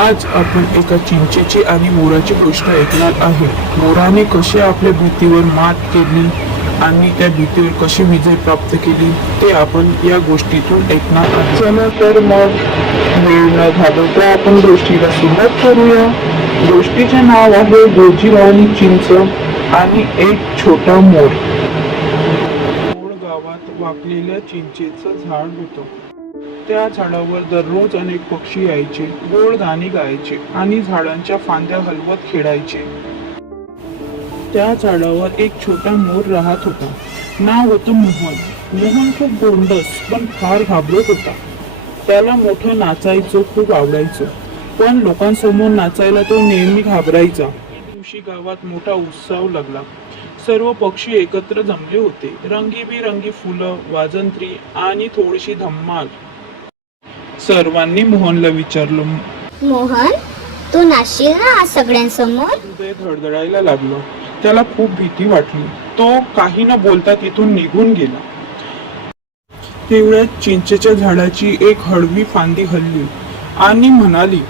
आज आपण एका चिंचेची आणि मोराची गोष्ट ऐकणार आहे. मोराने कसे आपल्या भीतीवर मात केली आणि त्या भीतीवर कशी विजय प्राप्त केली ते आपण या गोष्टीतून ऐकणार आहोत. चला तर मग वेळ न घालवता आपण गोष्टीला सुरुवात करूया. गोष्टीचे नाव आहे गोजीराव आणि चिंच आणि एक छोटा मोर. मोर गावात वाकलेल्या चिंचेचं झाड होतं. त्या झाडावर दररोज अनेक पक्षी यायचे गोड गाणी गायचे आणि झाडांच्या फांद्या हलवत खेळायचे. त्या झाडावर एक छोटा मोर राहत होता. नाव होतं मोहन. मोहन खूप गोंडस पण फार घाबरत होता. त्याला मोठं नाचायचं खूप आवडायचं पण लोकांसमोर नाचायला तो नेहमी घाबरायचा. दिवशी गावात मोठा उत्सव लागला. सर्व पक्षी एकत्र जमले होते. रंगीबिरंगी फुलं वाजंत्री आणि थोडीशी धम्माल. सर्वांनी मोहनला विचारलं. मोहन तू नाचशील ना आज सगळ्यांसमोर? हृदय धडधडायला लागलं. त्याला खूप भीती वाटली. तो काही न बोलता तिथून निघून गेला. तेवढ्यात चिंचेच्या झाडाची एक हळवी फांदी हल्ली आणि म्हणाली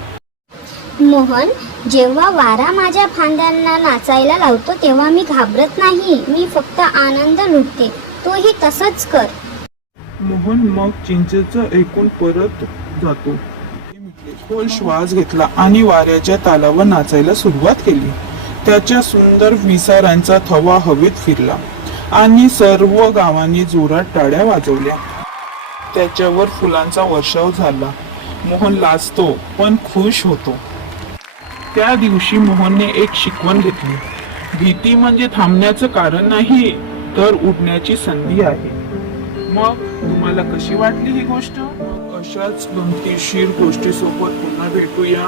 मोहन जेव्हा वारा माझ्या फांद्यांना नाचायला लावतो तेव्हा मी घाबरत नाही. मी फक्त आनंद लुटते. तूही तसंच कर. मोहन मग चिंचेचं ऐकून परत जातो. खोल श्वास घेतला आणि वाऱ्याच्या तालावर नाचायला सुरुवात केली. त्याच्या सुंदर विसारांचा थवा हवेत फिरला आणि सर्व गावांनी जोरात टाळ्या वाजवल्या. त्याच्यावर फुलांचा वर्षाव झाला. मोहन लाजतो पण खुश होतो. त्या दिवशी मोहनने एक शिकवण घेतली. भीती म्हणजे थांबण्याचं कारण नाही तर उडण्याची संधी आहे. मग तुम्हाला कशी वाटली ही गोष्ट? अशाच गमतीशीर गोष्टीसोबत पुन्हा भेटूया.